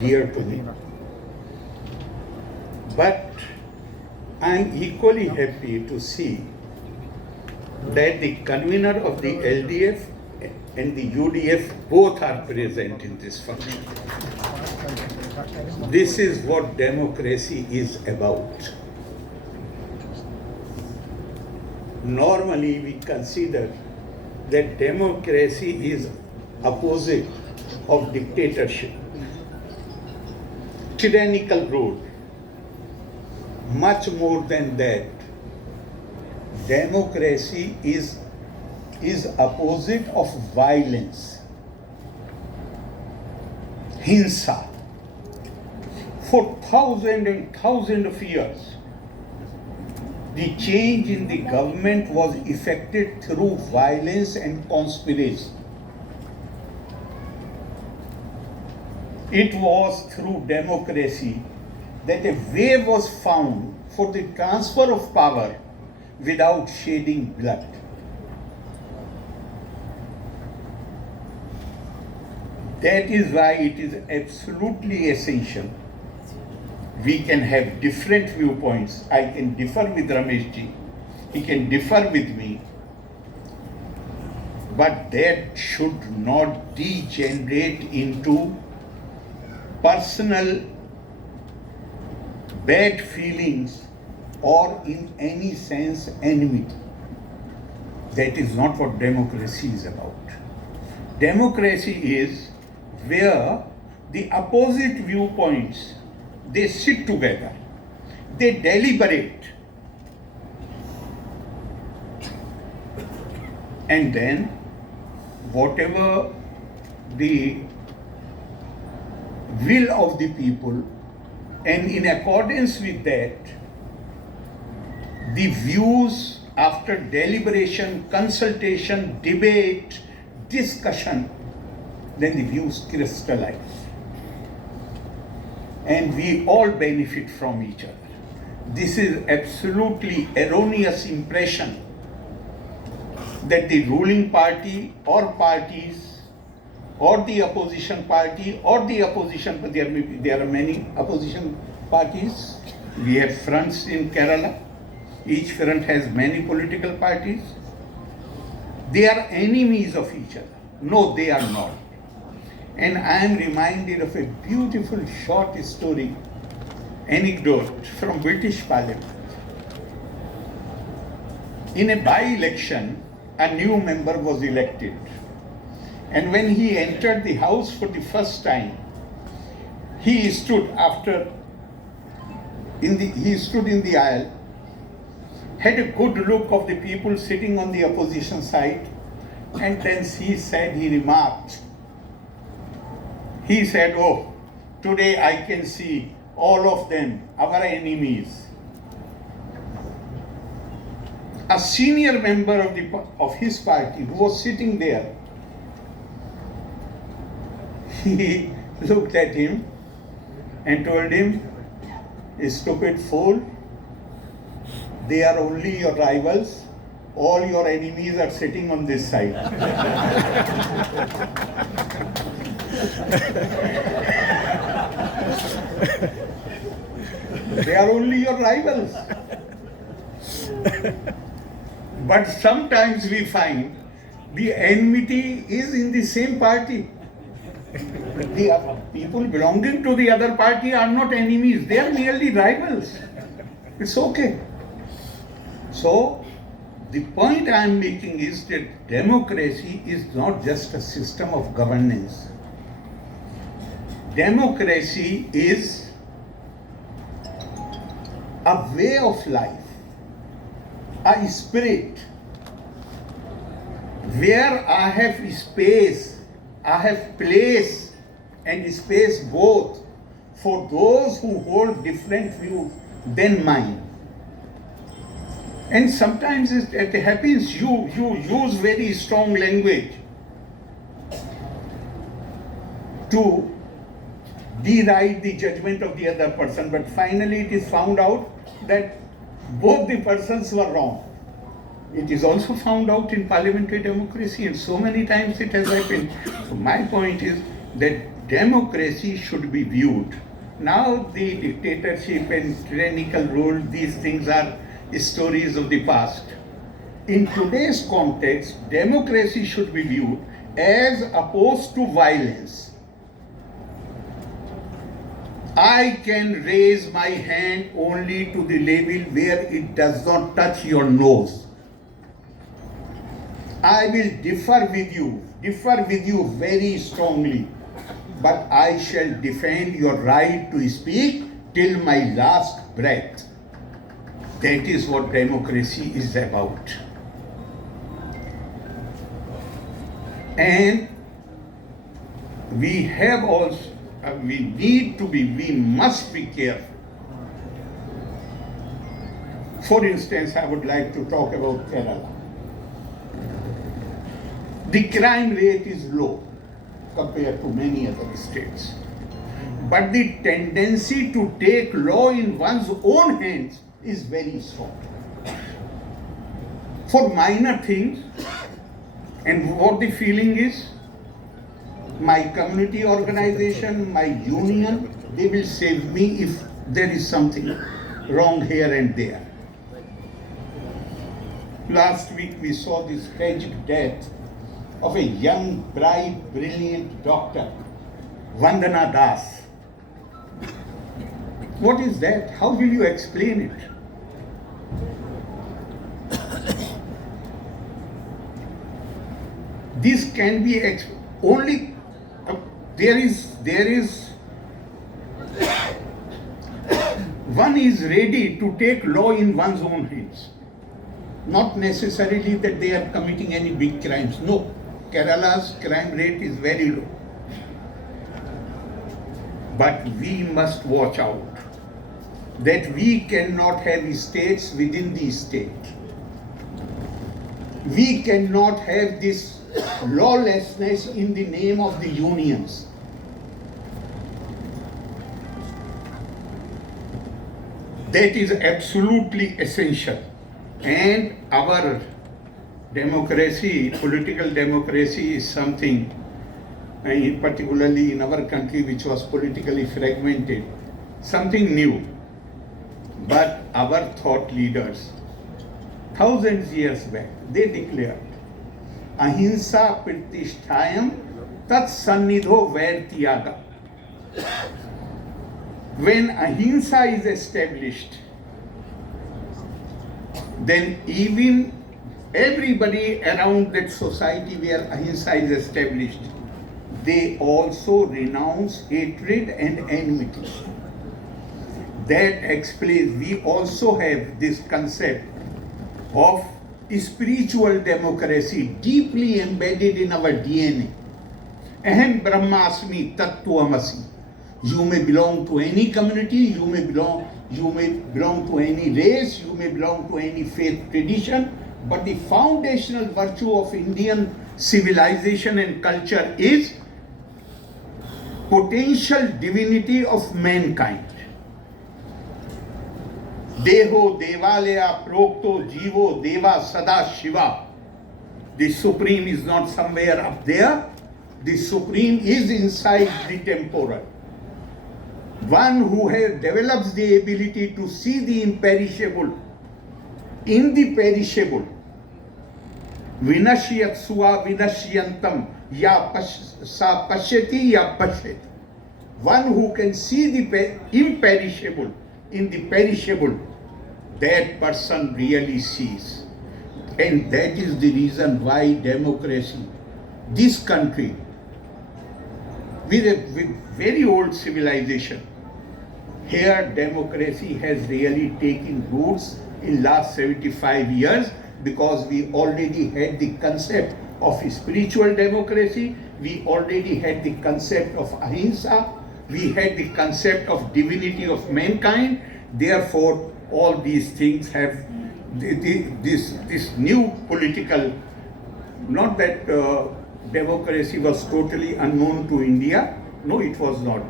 dear to me. But I am equally happy to see that the convener of the LDF and the UDF both are present in this function. This is what democracy is about. Normally we consider that democracy is opposite of dictatorship, tyrannical rule. Much more than that, democracy is opposite of violence, hinsa. For thousands and thousands of years, the change in the government was effected through violence and conspiracy. It was through democracy that a way was found for the transfer of power without shedding blood. That is why it is absolutely essential. We can have different viewpoints. I can differ with Ramesh ji. He can differ with me. But that should not degenerate into personal bad feelings or in any sense enmity. That is not what democracy is about. Democracy is where the opposite viewpoints, they sit together, they deliberate, and then whatever the will of the people, and in accordance with that, the views after deliberation, consultation, debate, discussion, then the views crystallize. And we all benefit from each other. This is absolutely erroneous impression that the ruling party or parties or the opposition party or the opposition, there are many opposition parties. We have fronts in Kerala. Each front has many political parties. They are enemies of each other. No, they are not. And I am reminded of a beautiful short story, anecdote from British Parliament. In a by-election, a new member was elected. And when he entered the house for the first time, he stood in the aisle, had a good look of the people sitting on the opposition side, and then he remarked, "Oh, today I can see all of them, our enemies." A senior member of his party who was sitting there, he looked at him and told him, "Stupid fool, they are only your rivals. All your enemies are sitting on this side." They are only your rivals. But sometimes we find the enmity is in the same party. The people belonging to the other party are not enemies, they are merely rivals. It's okay. So, the point I am making is that democracy is not just a system of governance. Democracy is a way of life, a spirit, where I have space, I have place and space both for those who hold different views than mine. And sometimes it happens you use very strong language to deride the judgment of the other person, but finally it is found out that both the persons were wrong. It is also found out in parliamentary democracy, and so many times it has happened. So my point is that democracy should be viewed. Now the dictatorship and tyrannical rule, these things are stories of the past. In today's context, democracy should be viewed as opposed to violence. I can raise my hand only to the level where it does not touch your nose. I will differ with you very strongly, but I shall defend your right to speak till my last breath. That is what democracy is about. And we have also, we must be careful. For instance, I would like to talk about Kerala. The crime rate is low compared to many other states. But the tendency to take law in one's own hands is very strong. For minor things, and what the feeling is, my community organization, my union, they will save me if there is something wrong here and there. Last week we saw this tragic death of a young, bright, brilliant doctor, Vandana Das. What is that? How will you explain it? This can be only there is one is ready to take law in one's own hands. Not necessarily that they are committing any big crimes. No, Kerala's crime rate is very low. But we must watch out that we cannot have states within the state. We cannot have this lawlessness in the name of the unions. That is absolutely essential. And our democracy, political democracy, is something, particularly in our country which was politically fragmented, something new. But our thought leaders, thousands years back, they declared, Ahimsa pratisthayam tat sannidho vairtyaga. When ahimsa is established, then even everybody around that society where ahimsa is established, they also renounce hatred and enmity. That explains, we also have this concept of spiritual democracy deeply embedded in our DNA. Aham brahmasmi tattvamasi. You may belong to any community, you may belong to any race, you may belong to any faith tradition, but the foundational virtue of Indian civilization and culture is potential divinity of mankind. Deho devalaya prokto jivo deva sada shiva. The supreme is not somewhere up there. The supreme is inside the temporal. One who develops the ability to see the imperishable in the perishable. Vinashyat sua vinashyantam ya sa pashyati ya pashyati. One who can see the imperishable in the perishable, that person really sees. And that is the reason why democracy, this country, with very old civilization, here democracy has really taken roots in last 75 years, because we already had the concept of spiritual democracy, we already had the concept of ahimsa, we had the concept of divinity of mankind. Therefore, all these things have this new political, not that democracy was totally unknown to India. No, it was not.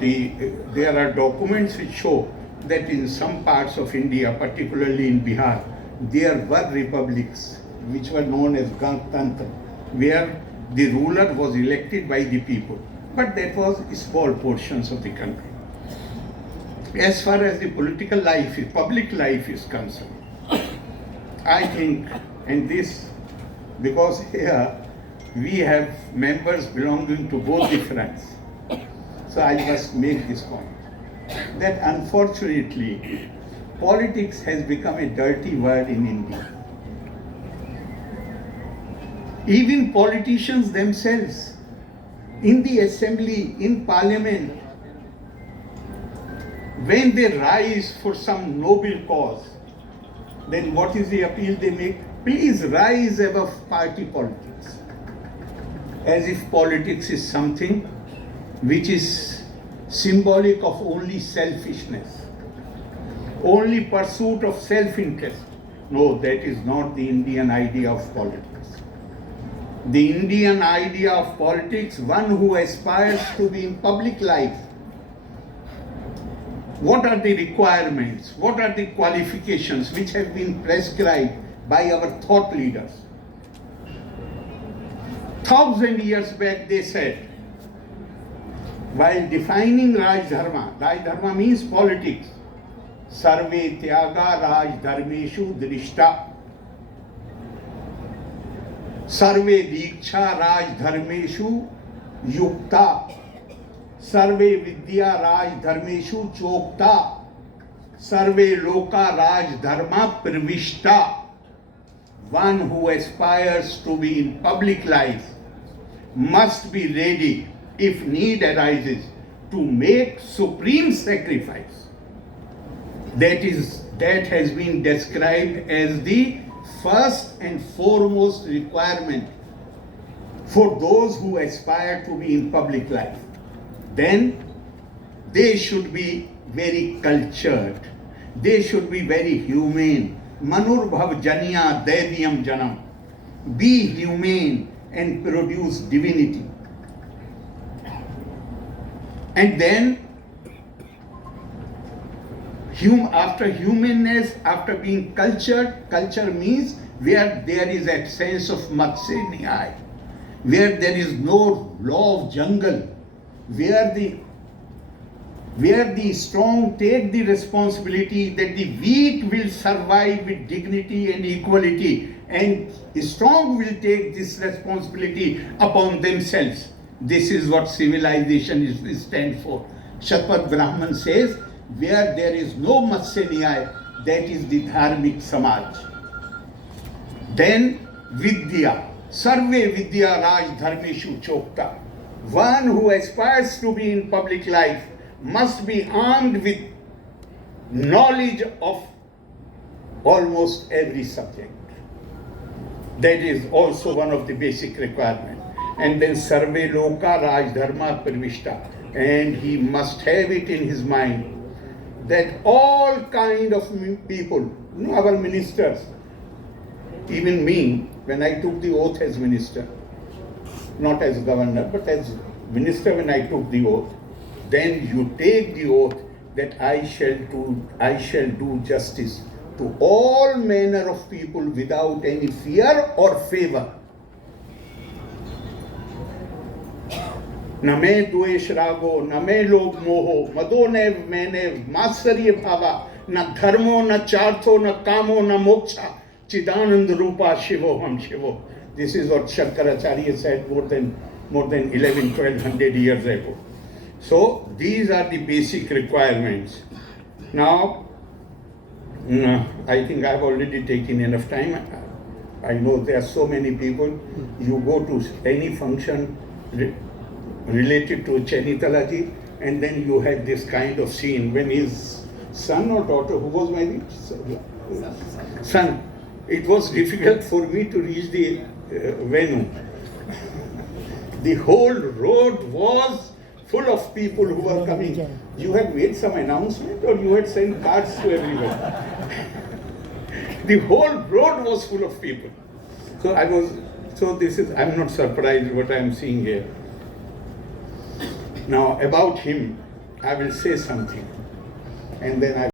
There are documents which show that in some parts of India, particularly in Bihar, there were republics which were known as Ganatantra, where the ruler was elected by the people. But that was small portions of the country. As far as the political life, public life is concerned, I think, and this, because here we have members belonging to both the fronts, so I must make this point, that unfortunately, politics has become a dirty word in India. Even politicians themselves, in the assembly, in parliament, when they rise for some noble cause, then what is the appeal they make? Please rise above party politics. As if politics is something which is symbolic of only selfishness, only pursuit of self-interest. No, that is not the Indian idea of politics. The Indian idea of politics, one who aspires to be in public life. What are the requirements? What are the qualifications which have been prescribed by our thought leaders? 1,000 years back they said, while defining Raj Dharma means politics, Sarve Tyaga Raj Dharmeshu Drishta. Sarve Diksha Raj Dharmeshu Yukta. Sarve Vidya Raj Dharmeshu Chokta. Sarve Loka Raj Dharma Pravishta. One who aspires to be in public life must be ready, if need arises, to make supreme sacrifice. That has been described as the first and foremost requirement for those who aspire to be in public life. Then they should be very cultured. They should be very humane. Manurbhav Janya Devyam Janam. Be humane and produce divinity. And then, after humanness, after being cultured, culture means where there is absence of matsya, where there is no law of jungle, where the strong take the responsibility that the weak will survive with dignity and equality, and the strong will take this responsibility upon themselves. This is what civilization stands for. Shatpat Brahman says, where there is no matsya, that is the dharmic samaj. Then Vidya, Sarve Vidya Raj Dharmeshu Chokta. One who aspires to be in public life must be armed with knowledge of almost every subject. That is also one of the basic requirements. And then Sarve Loka Raj Dharma Pravishta. And he must have it in his mind that all kind of people, our ministers, even me, when I took the oath as minister, not as governor, but as minister when I took the oath, then you take the oath that I shall do justice to all manner of people without any fear or favor. न मैं द्वेष रागो न मैं लोभ मोहो मदो नैव मैनेव मात्सर्य भावा न धर्मो न चार्थो न कामो न मोक्षा चिदानंद रूपा शिवो हम शिवो. This is what Shankaracharya said more than 1200 years ago. So these are the basic requirements. Now I think I've already taken enough time. I know there are so many people. You go to any function related to Chainitalaji, and then you have this kind of scene when his son or daughter, who was married? Son. It was difficult for me to reach the venue. The whole road was full of people who were coming. You had made some announcement or you had sent cards to everyone? The whole road was full of people. I'm not surprised what I am seeing here. Now about him, I will say something, and then I